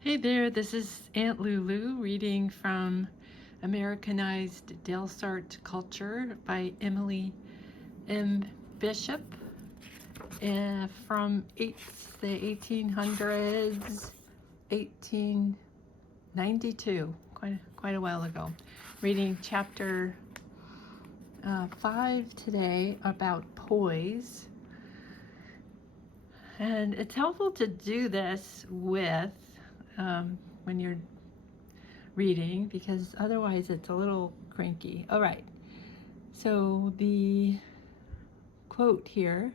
Hey there, this is Aunt Lulu reading from Americanized Delsarte Culture by Emily M. Bishop from the 1800s, 1892, quite a while ago. Reading chapter 5 today about poise. And it's helpful to do this with when you're reading, because otherwise it's a little cranky. All right, so the quote here,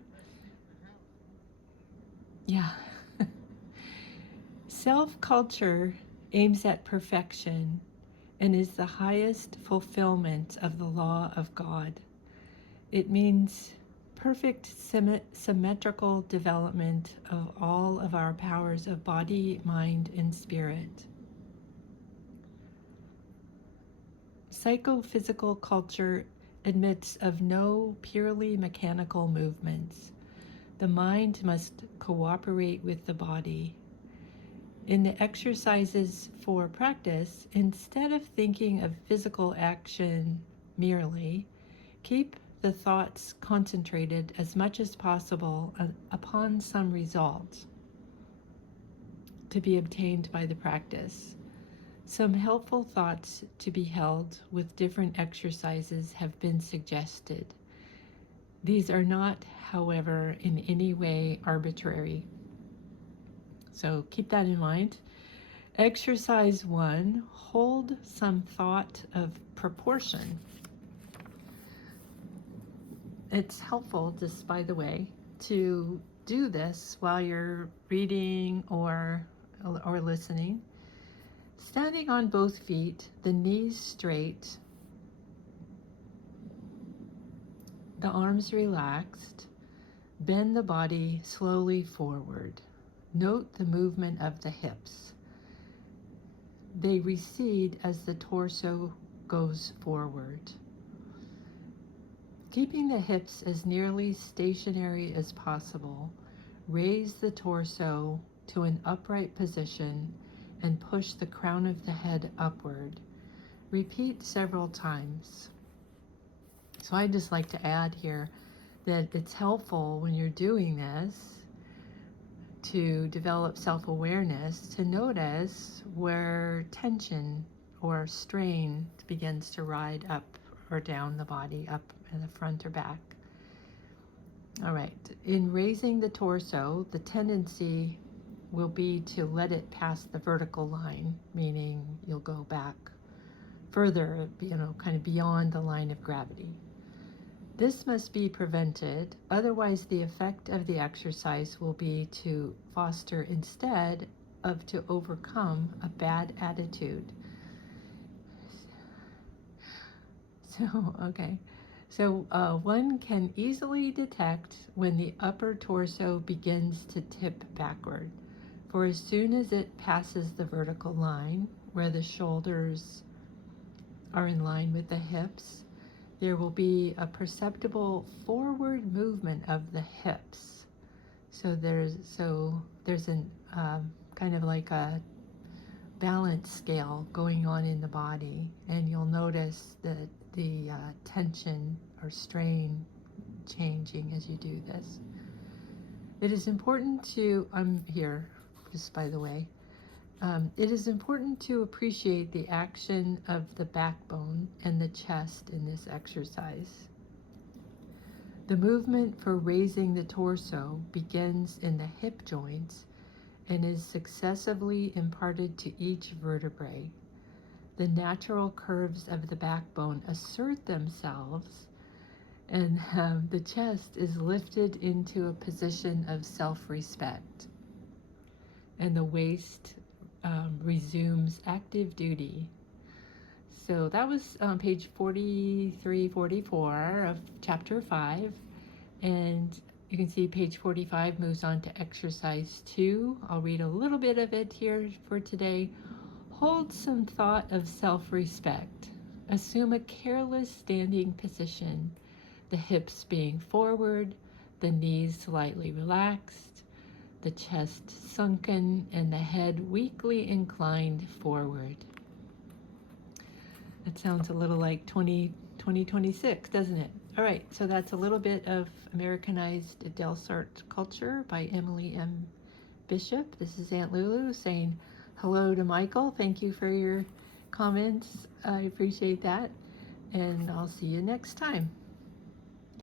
self-culture aims at perfection and is the highest fulfillment of the law of God. It means perfect symmetrical development of all of our powers of body, mind, and spirit. Psychophysical culture admits of no purely mechanical movements. The mind must cooperate with the body. In the exercises for practice, instead of thinking of physical action merely, keep the thoughts concentrated as much as possible upon some result to be obtained by the practice. Some helpful thoughts to be held with different exercises have been suggested. These are not, however, in any way arbitrary. So keep that in mind. Exercise 1, hold some thought of proportion. It's helpful, just by the way, to do this while you're reading or listening. Standing on both feet, the knees straight, the arms relaxed, bend the body slowly forward. Note the movement of the hips. They recede as the torso goes forward. Keeping the hips as nearly stationary as possible, raise the torso to an upright position and push the crown of the head upward. Repeat several times. So I just like to add here that it's helpful when you're doing this to develop self-awareness, to notice where tension or strain begins to ride up or down the body, up in the front or back. All right, in raising the torso, the tendency will be to let it pass the vertical line, meaning you'll go back further, kind of beyond the line of gravity. This must be prevented, otherwise the effect of the exercise will be to foster instead of to overcome a bad attitude. So one can easily detect when the upper torso begins to tip backward. For as soon as it passes the vertical line, where the shoulders are in line with the hips, there will be a perceptible forward movement of the hips. So there's an kind of like a balance scale going on in the body, and you'll notice that the tension or strain changing as you do this. It is important to, I'm here, just by the way, it is important to appreciate the action of the backbone and the chest in this exercise. The movement for raising the torso begins in the hip joints and is successively imparted to each vertebrae. The natural curves of the backbone assert themselves, and the chest is lifted into a position of self-respect, and the waist resumes active duty. So that was on page 43, 44 of chapter 5, and you can see page 45 moves on to exercise 2. I'll read a little bit of it here for today. Hold some thought of self-respect. Assume a careless standing position, the hips being forward, the knees slightly relaxed, the chest sunken, and the head weakly inclined forward. That sounds a little like 2026, doesn't it? All right, so that's a little bit of Americanized Delsarte Culture by Emily M. Bishop. This is Aunt Lulu saying hello to Michael. Thank you for your comments. I appreciate that. And I'll see you next time.